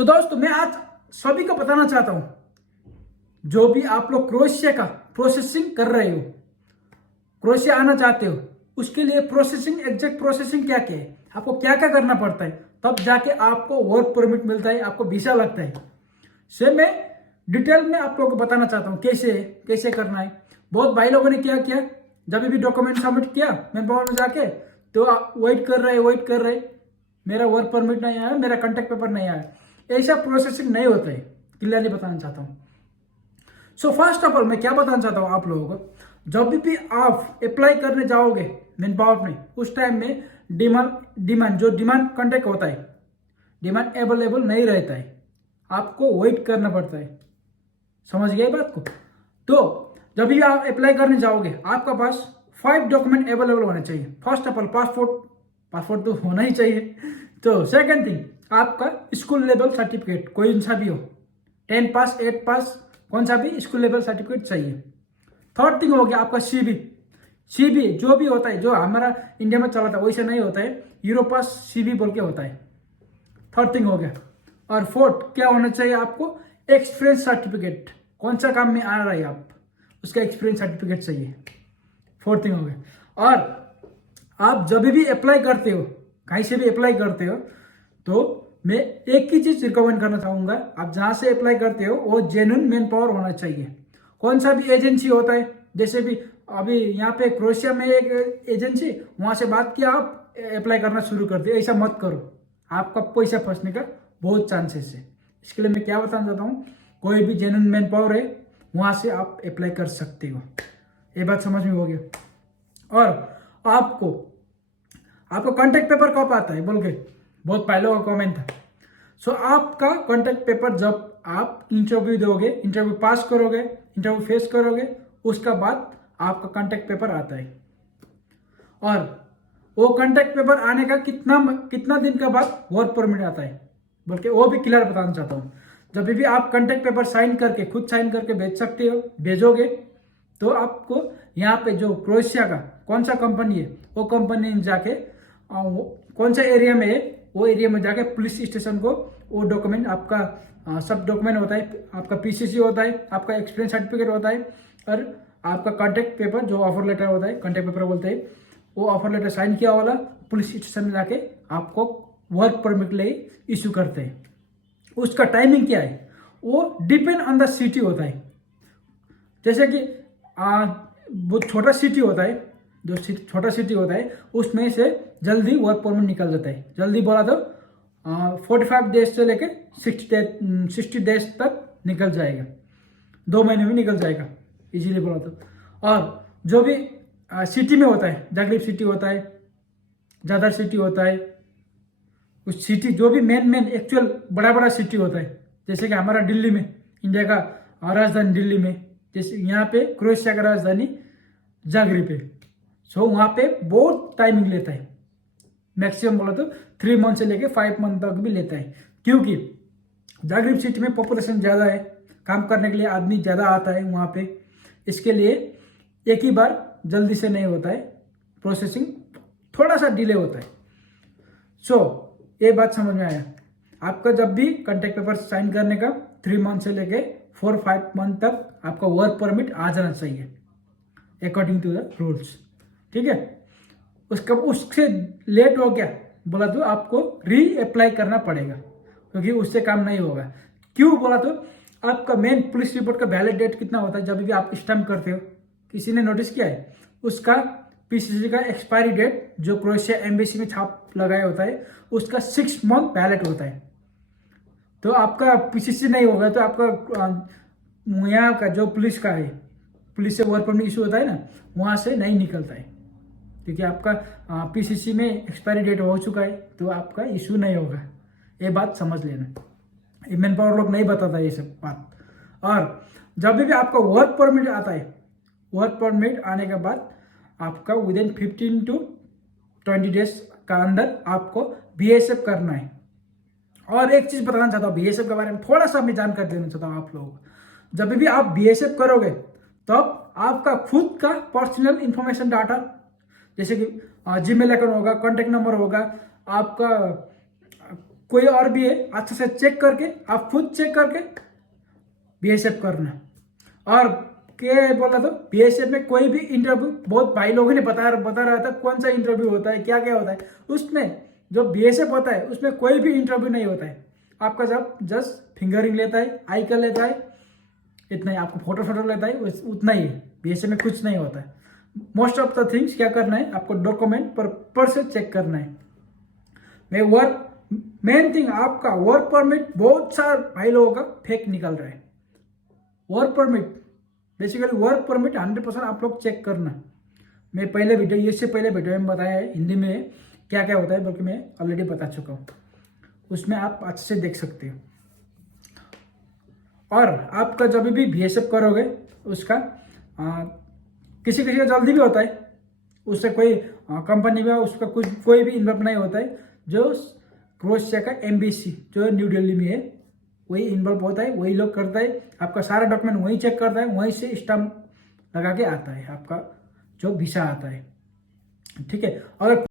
सो दोस्तों, मैं आज सभी को बताना चाहता हूं, जो भी आप लोग क्रोएशिया का प्रोसेसिंग कर रहे हो, क्रोएशिया आना चाहते हो, उसके लिए प्रोसेसिंग, एग्जैक्ट प्रोसेसिंग क्या क्या है, आपको क्या क्या करना पड़ता है, तब जाके आपको वर्क परमिट मिलता है, आपको वीजा लगता है। से मैं डिटेल में आप लोगों को बताना चाहता हूँ कैसे कैसे करना है। बहुत भाई लोगों ने क्या किया, जब भी डॉक्यूमेंट सबमिट किया मैन पावर में जाके, तो वेट कर रहे, मेरा वर्क परमिट नहीं आया, मेरा कॉन्टैक्ट पेपर नहीं आया। ऐसा प्रोसेसिंग नहीं होता है, क्लियरली बताना चाहता हूँ। सो फर्स्ट ऑफ ऑल मैं क्या बताना चाहता हूँ आप लोगों को, जब भी आप अप्लाई करने जाओगे मैन पावर में, उस टाइम में डिमांड जो डिमांड कॉन्टैक्ट होता है, डिमांड अवेलेबल नहीं रहता है, आपको वेट करना पड़ता है। समझ गए बात को? तो जब भी आप अप्लाई करने जाओगे, आपका पास 5 डॉक्यूमेंट अवेलेबल होने चाहिए। फर्स्ट ऑफ ऑल पासपोर्ट तो होना ही चाहिए। तो सेकंड थिंग, आपका स्कूल लेवल सर्टिफिकेट कोई सा भी हो, 10 पास 8 पास, कौन सा भी स्कूल लेवल सर्टिफिकेट चाहिए। थर्ड थिंग हो गया आपका सीबी जो भी होता है, जो हमारा इंडिया में चला था वैसे नहीं होता है, यूरोपास सीबी बोल के होता है। थर्ड थिंग हो गया। और फोर्थ क्या होना चाहिए आपको, एक्सपीरियंस सर्टिफिकेट, कौन सा काम में आ रहा है आप, उसका एक्सपीरियंस सर्टिफिकेट चाहिए। फोर्थ थिंग हो गया। और आप जब भी अप्लाई करते हो, कहीं से भी अप्लाई करते हो, तो मैं एक ही चीज रिकमेंड करना चाहूंगा, आप जहां से अप्लाई करते हो वो जेन्युइन मैन पावर होना चाहिए। कौन सा भी एजेंसी होता है, जैसे भी अभी यहाँ पे क्रोएशिया में एक एजेंसी, वहां से बात किया, आप अप्लाई करना शुरू कर दिया, ऐसा मत करो, आपका पैसा फंसने का बहुत चांसेस है। इसके लिए मैं क्या बताना चाहता हूँ, कोई भी जेन्युइन मैन पावर है वहां से आप अप्लाई कर सकते हो। ये बात समझ में हो गया। और आपको कॉन्टैक्ट पेपर कब आता है बोल के बहुत पहले का कमेंट था। सो आपका कॉन्टैक्ट पेपर जब आप इंटरव्यू दोगे, इंटरव्यू पास करोगे, इंटरव्यू फेस करोगे, उसका बाद आपका कॉन्टैक्ट पेपर आता है। और वो कॉन्टैक्ट पेपर आने का कितना दिन का बाद वर्क परमिट आता है बोल के वो भी क्लियर बताना चाहता हूँ। जब भी आप कॉन्टैक्ट पेपर साइन करके, खुद साइन करके भेज सकते हो, भेजोगे तो आपको यहाँ पे जो क्रोएशिया का कौन सा कंपनी है, वो कंपनी जाके कौन सा एरिया में है, वो एरिया में जाके पुलिस स्टेशन को वो डॉक्यूमेंट, आपका सब डॉक्यूमेंट होता है, आपका पीसीसी होता है, आपका एक्सपीरियंस सर्टिफिकेट होता है, और आपका कॉन्टैक्ट पेपर जो ऑफर लेटर होता है, कॉन्टैक्ट पेपर बोलते हैं, वो ऑफर लेटर साइन किया वाला पुलिस स्टेशन में जाके आपको वर्क परमिट ले इशू करते हैं। उसका टाइमिंग क्या है, वो डिपेंड ऑन द सिटी होता है। जैसे कि वो छोटा सिटी होता है, जो छोटा सिटी होता है उसमें से जल्दी वर्क परमिट निकल जाता है। जल्दी बोला तो 45 डेज से लेके 60 डेज तक निकल जाएगा, 2 महीने में निकल जाएगा इजीली बोला तो। और जो भी सिटी में होता है, जागरेब सिटी होता है, जादर सिटी होता है, उस सिटी जो भी मेन एक्चुअल बड़ा सिटी होता है, जैसे कि हमारा दिल्ली में, इंडिया का राजधानी दिल्ली में, जैसे यहाँ पे क्रोएशिया का राजधानी जागरेब है। सो वहाँ पे बहुत टाइमिंग लेता है, मैक्सिमम बोला तो 3 मंथ से लेके 5 मंथ तक भी लेता है, क्योंकि जागरेब सिटी में पॉपुलेशन ज़्यादा है, काम करने के लिए आदमी ज़्यादा आता है वहाँ पे। इसके लिए एक ही बार जल्दी से नहीं होता है, प्रोसेसिंग थोड़ा सा डिले होता है। सो ये बात समझ में आया। आपका जब भी कॉन्टैक्ट पेपर साइन करने का 3 मंथ से लेके 4-5 मंथ तक आपका वर्क परमिट आ जाना चाहिए अकॉर्डिंग टू द रूल्स, ठीक है। उससे लेट हो गया बोला तो आपको री अप्लाई करना पड़ेगा, क्योंकि उससे काम नहीं होगा। क्यों बोला तो आपका मेन पुलिस रिपोर्ट का वैलिड डेट कितना होता है, जब भी आप स्टैम्प करते हो, किसी ने नोटिस किया है, उसका पीसीसी का एक्सपायरी डेट जो क्रोएशिया एम्बेसी में छाप लगाया होता है, उसका 6 मंथ वैलिड होता है। तो आपका पीसीसी नहीं होगा तो आपका यहाँ का जो पुलिस का है, पुलिस से वर्क परमिट इशू होता है ना, वहाँ से नहीं निकलता है, क्योंकि आपका पीसीसी में एक्सपायरी डेट हो चुका है, तो आपका इशू नहीं होगा। ये बात समझ लेना, मैन पावर लोग नहीं बताता ये सब बात। और जब भी आपका वर्क परमिट आता है, वर्क परमिट आने के बाद आपका विदिन 15 to 20 डेज का अंदर आपको बीएसएफ करना है। और एक चीज बताना चाहता हूँ बीएसएफ के बारे में, थोड़ा सा मैं जानकारी देना चाहता हूँ आप लोगों को। जब भी आप बीएसएफ करोगे तब आपका खुद का पर्सनल इंफॉर्मेशन डाटा, जैसे कि जीमेल अकाउंट होगा, कॉन्टैक्ट नंबर होगा, आपका कोई और भी है, अच्छे से चेक करके, आप खुद चेक करके बीएसएफ करना। और क्या बोला तो बीएसएफ में कोई भी इंटरव्यू, बहुत भाई लोगों ने बता रहा था कौन सा इंटरव्यू होता है, क्या क्या होता है। उसमें जो बीएसएफ होता है उसमें कोई भी इंटरव्यू नहीं होता है। आपका जब जस्ट फिंगरिंग लेता है, आई कर लेता है, इतना ही, आपको फोटो लेता है, उतना ही है। बीएसएफ में कुछ नहीं होता है। मोस्ट ऑफ द थिंग्स क्या करना है, आपको डॉक्यूमेंट पर से चेक करना है। मेन थिंग आपका वर्क परमिट, बहुत सारे भाई लोगों का फेक निकल रहा है। Work permit, basically work permit 100% आप लोग चेक करना। मैं पहले वीडियो, इससे पहले वीडियो में बताया है हिंदी में क्या क्या होता है, बल्कि मैं ऑलरेडी बता चुका हूँ, उसमें आप अच्छे से देख सकते हो। और आपका जब भी बीएसएफ करोगे उसका किसी किसी का जल्दी भी होता है, उससे कोई कंपनी में उसका कुछ कोई भी इन्वॉल्व नहीं होता है। जो क्रोएशिया का एम्बेसी जो न्यू दिल्ली में है वही इन्वॉल्व होता है, वही लोग करता है। आपका सारा डॉक्यूमेंट वही चेक करता है, वहीं से स्टाम्प लगा के आता है आपका जो वीसा आता है। ठीक है। और